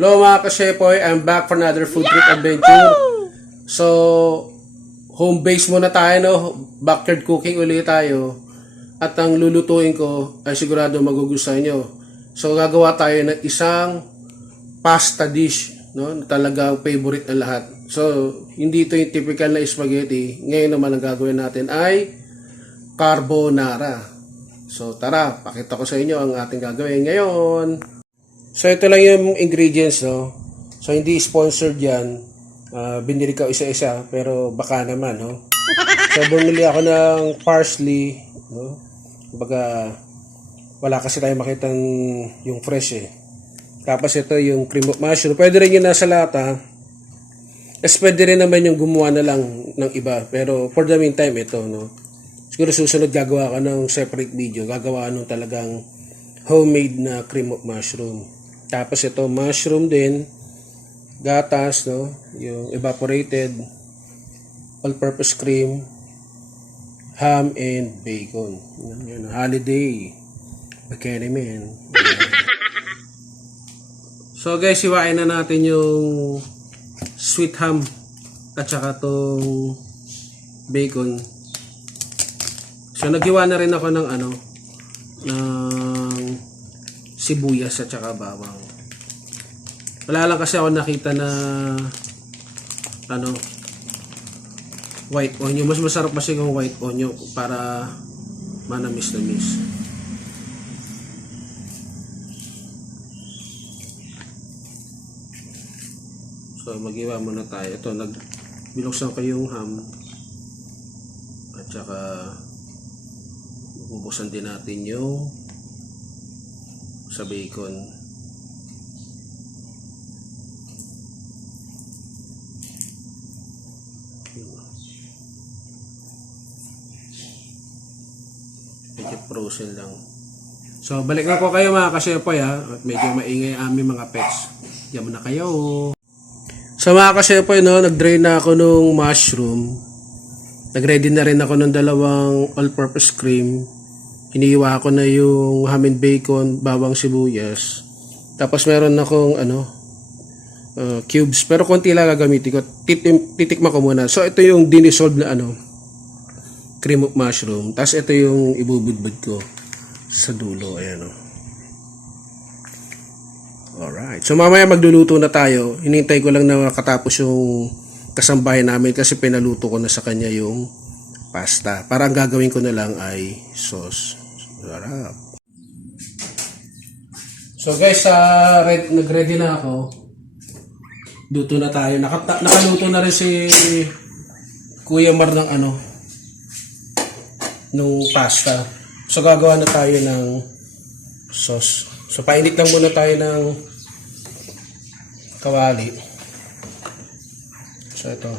Hello mga ka-Shepoy, I'm back for another food trip adventure. So, home base muna tayo, no? Backyard cooking ulit tayo. At ang lulutuin ko ay sigurado magugustuhan nyo. So, gagawa tayo ng isang pasta dish, no? Talagang favorite ng lahat. So, hindi ito yung typical na spaghetti. Ngayon naman ang gagawin natin ay carbonara. So, tara, pakita ko sa inyo ang ating gagawin ngayon. So, ito lang yung ingredients, no? So, hindi sponsored yan. Binili ko isa-isa, pero baka naman, no? So, bumili ako ng parsley, no? Baga, wala kasi tayo makitang yung fresh, eh. Tapos, ito yung cream of mushroom. Pwede rin yung nasa lata. Pwede rin naman yung gumawa na lang ng iba. Pero, for the meantime, ito, no? Siguro susunod gagawa ka ng separate video. Gagawa nung talagang homemade na cream of mushroom. Tapos ito, mushroom din, gatas, no? Yung evaporated, all-purpose cream, ham, and bacon. Yan, holiday. Okay naman. So guys, iwain na natin yung sweet ham at saka tong bacon. So naghiwa na rin ako ng ng sibuyas at saka bawang. Wala lang kasi ako nakita na white onion. Mas masarap kasi yung white onion para manamis-namis. So maghiwa muna tayo. Ito, binuksan ko yung ham at saka bubuksan din natin yung sa bacon. Medyo frozen lang. So balik na po kayo mga ka-Shepoy, ha. At medyo maingay aming mga pets. Diyan muna kayo. So mga ka-Shepoy, no, nag-drain na ako nung mushroom. Nag-ready na rin ako ng dalawang all-purpose cream. Hiniwa ko na yung ham and bacon, bawang, sibuyas. Tapos meron akong cubes, pero konti lang gagamitin ko. Titikman ko muna. So ito yung dinisolve na cream of mushroom. Tapos ito yung ibubudbud ko sa dulo. Ayan, Alright. So mamaya magluluto na tayo. Hinintay ko lang na makatapos yung kasambahay namin kasi pinaluto ko na sa kanya yung pasta. Para ang gagawin ko na lang ay sauce. Sarap. So guys, nag-ready na ako. Luto na tayo. Nakaluto na rin si Kuya Mar ng nung pasta. So gagawa na tayo ng sauce. So painit lang muna tayo ng kawali. So ito.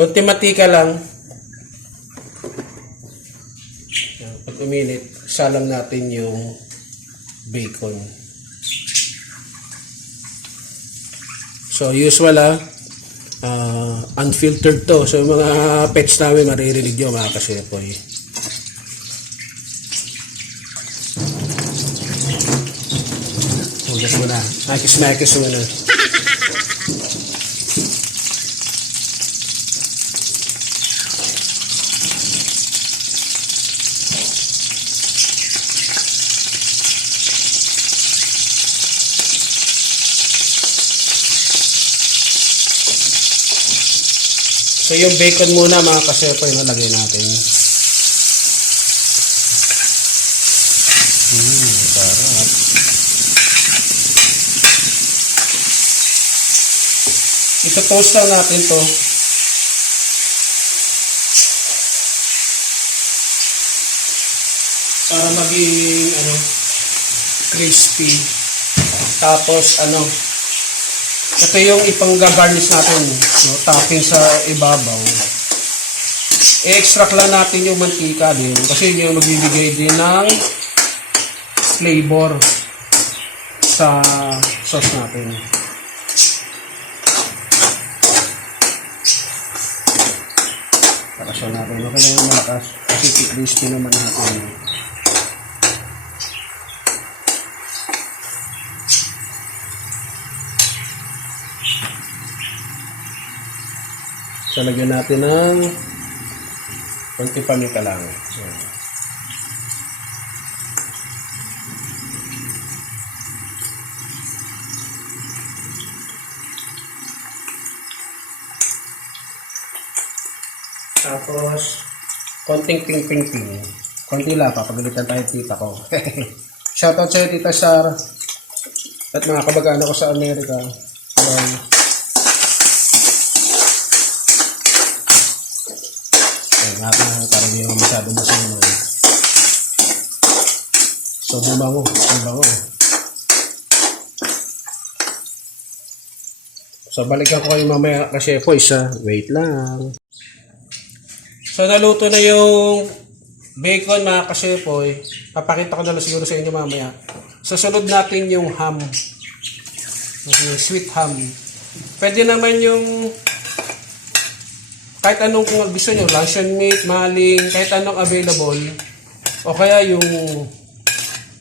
Konti matika lang. Pag uminit, salang natin yung bacon. So usual unfiltered to. So mga pets namin maririnig nyo mga ka-Shepoy. Hugas mo na. Nakis-nakis mo na. So yung bacon muna mga ka-Shepoy, nalagay natin. Sarap. Ito-toast lang natin to. Para maging crispy. Tapos ito yung ipang-garnish natin, no, topping sa ibabaw. I-extract lang natin yung mantika din kasi yun yung magbibigay din ng flavor sa sauce natin. Pakasya natin. Okay lang yung malakas kasi crispy naman natin. So, lagyan natin ng konti paminta lang. Yan. Tapos, konting ping-ping-ping. Konti lang, papagalitan tayo tita ko. Shoutout sa'yo, Tita Sar. At mga kabag-ano ko sa Amerika. Parang yung masyadong masunod. So, bumango. Bumango. So, balikan ko kayo mamaya kasi po isa. Wait lang. So, naluto na yung bacon mga kasepoy. Papakita ko na lang siguro sa inyo mamaya. Sasunod natin yung ham. Yung sweet ham. Pwede naman yung kahit anong kung gusto nyo, luncheon meat, maling, kahit anong available. O kaya yung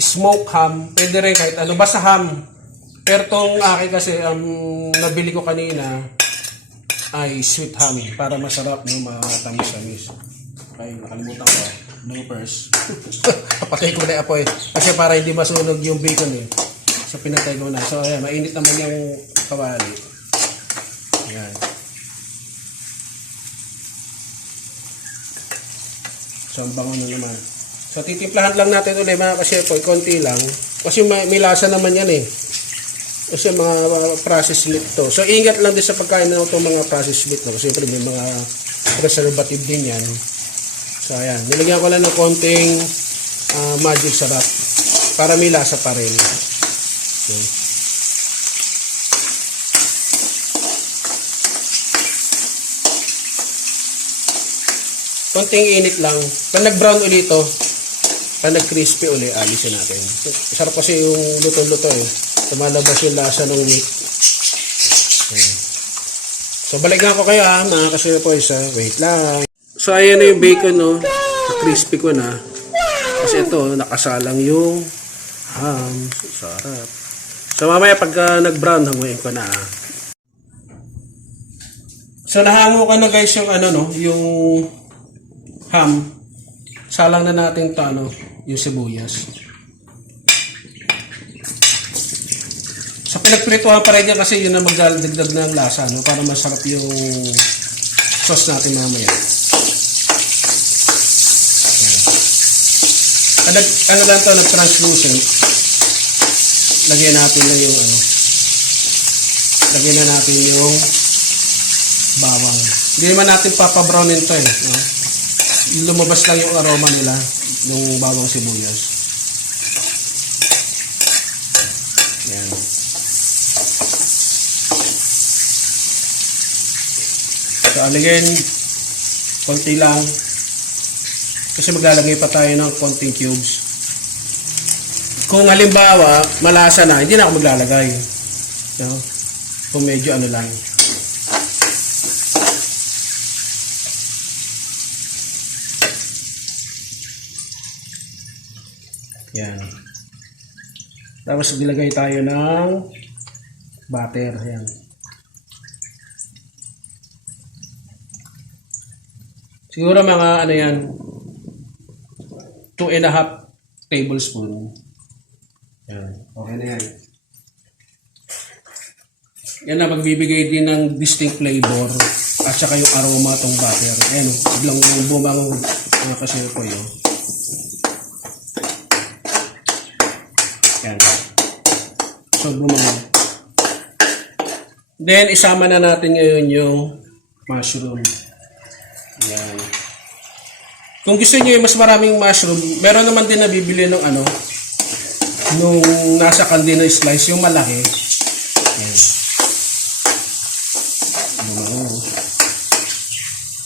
smoke ham. Pwede rin kahit ano. Basta ham. Pero tong akin kasi nabili ko kanina ay sweet ham para masarap, no, matamis-tamis. Okay, nakalimutan ko. Bloopers. Papatay ko na yung apoy. Kasi para hindi masunog yung bacon eh. So pinatay ko na. So ayan, mainit naman yung kawali. Ayan. So ang bango na naman. So titimplahan lang natin ulit mga kasepoy, konti lang. Kasi may lasa naman yan eh. Kasi mga processed meat to. So, ingat lang din sa pagkain na itong mga processed meat. No? Kasi siyempre may mga preservative din yan. So, ayan. Nilagyan ko lang ng konting magic sarap para may lasa pa rin. Okay. Konting init lang. Pag nag-brown ulit ito, pag nag-crispy ulit, alisin natin. Sarap kasi yung luto-luto eh. Tumalabas yung lasa ng meat. Ayan. So, balikan ko kayo mga kasepoy sa wait lang. So, ayan na yung bacon, no. Crispy ko na. Kasi ito, nakasalang yung ham. Sarap. So, mamaya pagka nag-brown, hanguin ko na. So, nahango ka na guys yung yung ham. Salang na natin to, yung sibuyas. So, pinagprituhan pa rin yan kasi yun ang magdadagdag ng lasa, no? Para masarap yung sauce natin mamaya. Ano lang to, nag-translucent. Lagyan natin lang yung lagyan na natin yung bawang. Hindi naman natin papabrownin to eh. No? Lumabas lang yung aroma nila ng bawang sibuyas. Yan. So, aligin, konti lang. Kasi maglalagay pa tayo ng konting cubes. Kung halimbawa, malasa na, hindi na ako maglalagay. No? Kung medyo lang. Yan. Tapos, bilagay tayo ng butter. Yan. Siguro mga yan, 2.5 tablespoon. Yan. Okay na yan. Yan na magbibigay din ng distinct flavor at saka yung aroma tong butter. Ayan, biglang bumango mga kasepoy. Yan. So, bumango. Then, isama na natin ngayon yung mushroom. Yan. Kung gusto niyo yung mas maraming mushroom, meron naman din nabibili ng nung nasa kandina slice, yung malaki. Yan.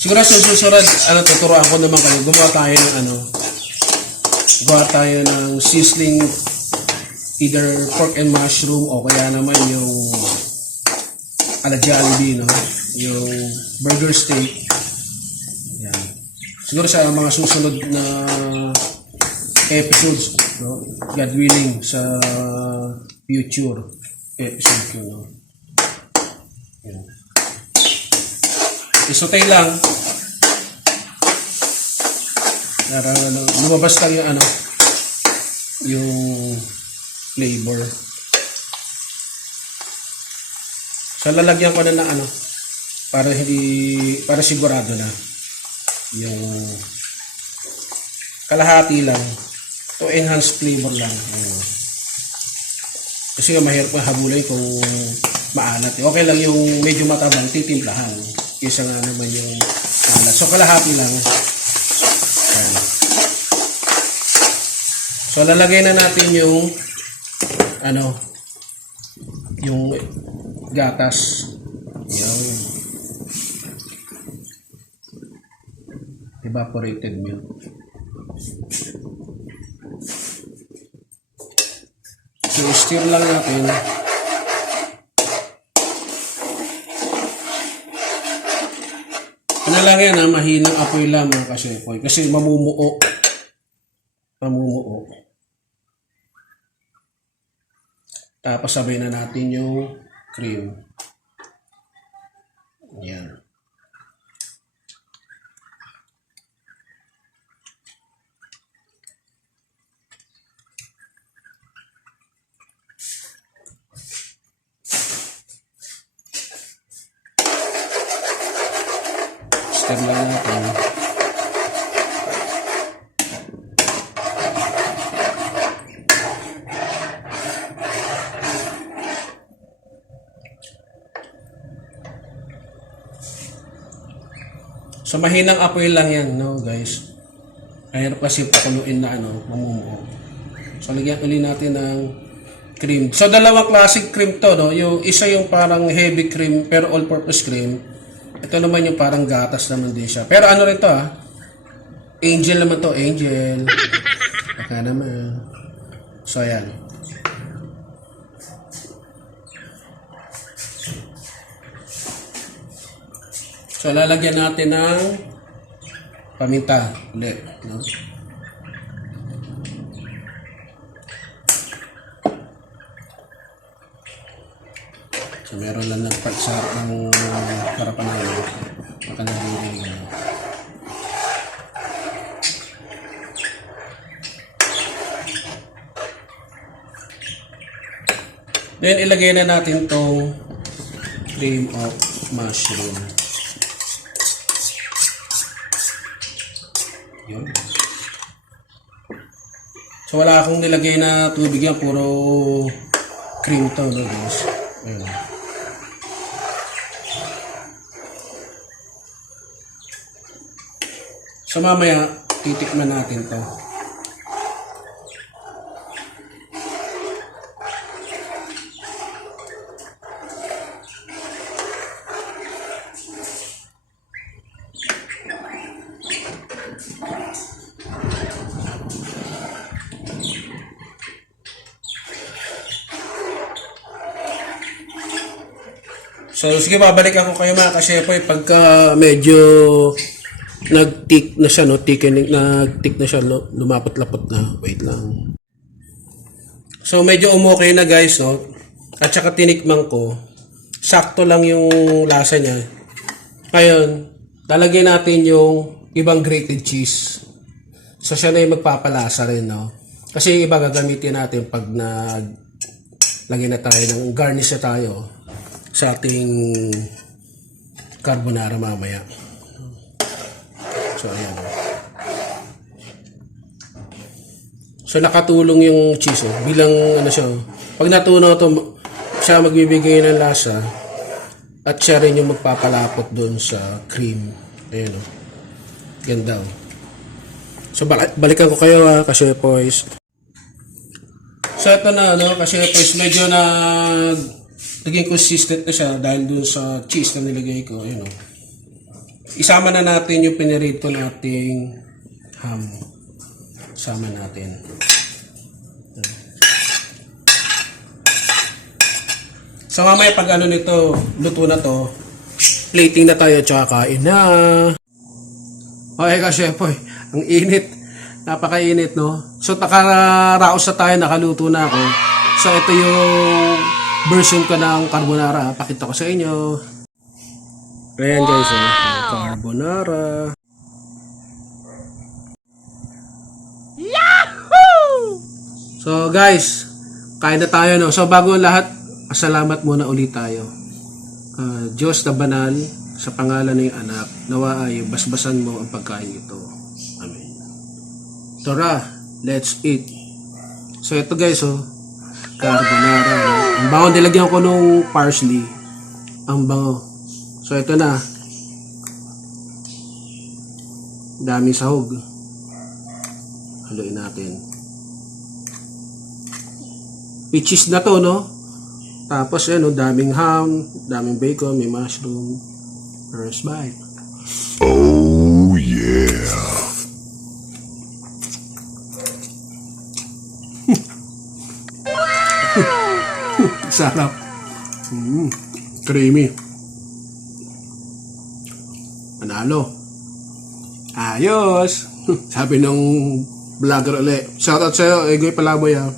Siguro sa susunod, tuturuan ko naman kayo. Gumawa tayo ng sizzling either pork and mushroom o kaya naman yung ala Jollibee, no? Yung burger steak. Yan. Siguro sa mga susunod na episodes, no? God willing, sa future episode ko, no? Yan. Isutay lang. Para lumabas lang yung yung flavor. So lalagyan ko na ng para sigurado na yung kalahati lang to enhance flavor lang. Kasi mahirap pa habulay kung maalat. Okay lang yung medyo matabang titimplahan. Kaysa nga naman yung maalat. So kalahati lang. Ayan. So lalagay na natin yung yung gatas. Yan. Evaporated milk. So stir lang natin. Ano lang yan, mahinang apoy lang mga kasepoy. Kasi mamumuo. Tapos sabay na natin yung cream. Yan. Stir lang natin. So mahinang apoy lang yan, no guys. Mahirap kasi pakuluin na mamumuo. So lagyan ulit natin ng cream. So dalawang classic cream to, no. Yung isa yung parang heavy cream pero all-purpose cream. Ito naman yung parang gatas naman din siya. Pero rin to Angel naman to, Angel. Baka naman. So ayan. So, lalagyan natin ng paminta ulit. No? So, meron lang nagpagsarap ng harapan na yun. Baka nabibili yun. Then, ilagay na natin tong cream of mushroom. Yun. So wala akong nilagay na tubig yan, puro cream to, no guys. Ayun. So mamaya titikman natin to. So, sige, babalik ako kayo mga kasyepoy pagka medyo nag-tick na siya, no? Nag-tick na siya, no? Lumapot-lapot na. Wait lang. So, medyo umokay na guys, no? At saka tinikman ko. Sakto lang yung lasa niya. Ngayon, lalagyan natin yung ibang grated cheese. So, siya na yung magpapalasa rin, no? Kasi iba gagamitin natin pag lagyan na tayo ng garnish na tayo sa ating carbonara mamaya. So, ayan. So, nakatulong yung cheese. Bilang, siya. Pag natunaw ito, siya magbibigay ng lasa at siya rin yung magpapalapot doon sa cream. Ayan, ganda. So, balikan ko kayo, kasyepoys. So, ito na, kasyepoys, medyo naging consistent na siya dahil dun sa cheese na nilagay ko. Ayun, isama na natin yung pinirito nating ham. Isama natin. So mamaya pag nito, luto na to, plating na tayo tsaka kain na. Okay ka, Shepoy. Ang init. Napakainit, no? So nakaraos na tayo, nakaluto na ako. So ito yung version ko ng carbonara. Pakita ko sa inyo. Ayan guys, carbonara. So guys, kain na tayo no. So bago ang lahat, salamat muna ulit tayo. Diyos na banal, sa pangalan ng anak, nawa ay basbasan mo ang pagkain ito. Amen. Tara, let's eat. So ito guys, carbonara. Ang bango, nilagyan ko nung parsley. Ang bango. So ito na. Daming sahog. Haluin natin. May cheese na to, no? Tapos daming ham, daming bacon, may mushroom. First bite. Oh yeah. Sarap. Creamy. Panalo. Ayos. Sabi ng vlogger ulit. Shoutout sa'yo, Egoy Palaboy ha.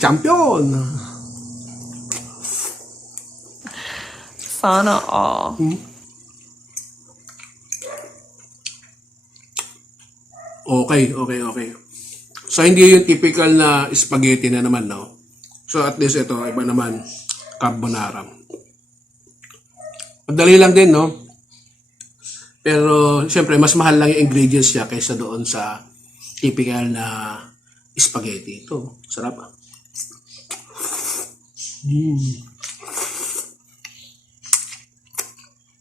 Champion. Sana all. Okay. So, hindi yung typical na spaghetti na naman, no? So, at least ito, iba naman. Carbonara. Madali lang din, no? Pero, siyempre, mas mahal lang yung ingredients niya kaysa doon sa typical na spaghetti. Ito, sarap.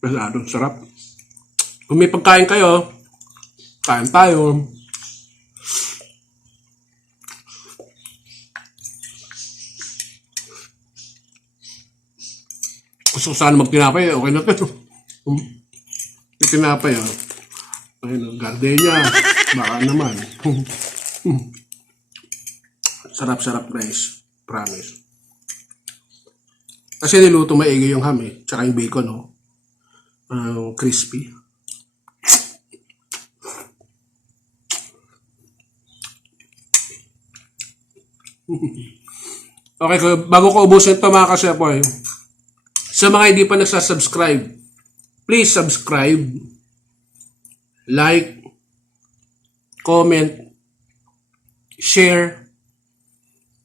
Masyadong sarap. Kung may pagkain kayo, kain tayo. Gusto ko sana magtinapay, okay na to. Tinapay, ayun, gardenia. Baka naman. Sarap-sarap guys. Promise. Kasi niluto maigi yung ham tsaka yung bacon, crispy. Okay, bago ko ubusin ito mga kasepoy, sa mga hindi pa nagsasubscribe, please subscribe, like, comment, share,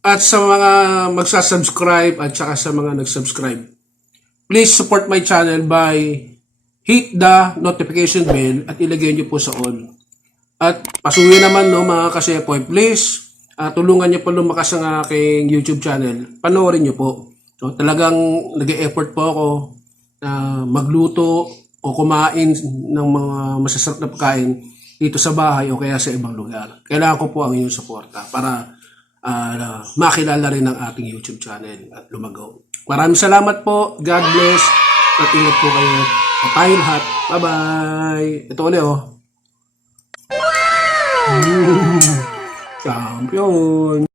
at sa mga magsasubscribe at saka sa mga nagsubscribe, please support my channel by hit the notification bell at ilagay nyo po sa all. At pasuyo naman mga kasepoy, please tulungan nyo po lumakas ang aking YouTube channel. Panoorin nyo po. So, talagang nag-e-effort po ako na magluto o kumain ng mga masasarap na pagkain dito sa bahay o kaya sa ibang lugar. Kailangan ko po ang inyong suporta para makilala rin ang ating YouTube channel at lumago. Maraming salamat po. God bless. At ingat po kayo. At tayo lahat. Bye-bye. Ito ulit Champion.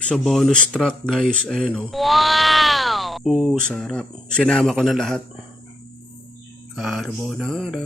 Sa bonus track guys, ayun Wow! sarap. Sinama ko na lahat. Carbonara.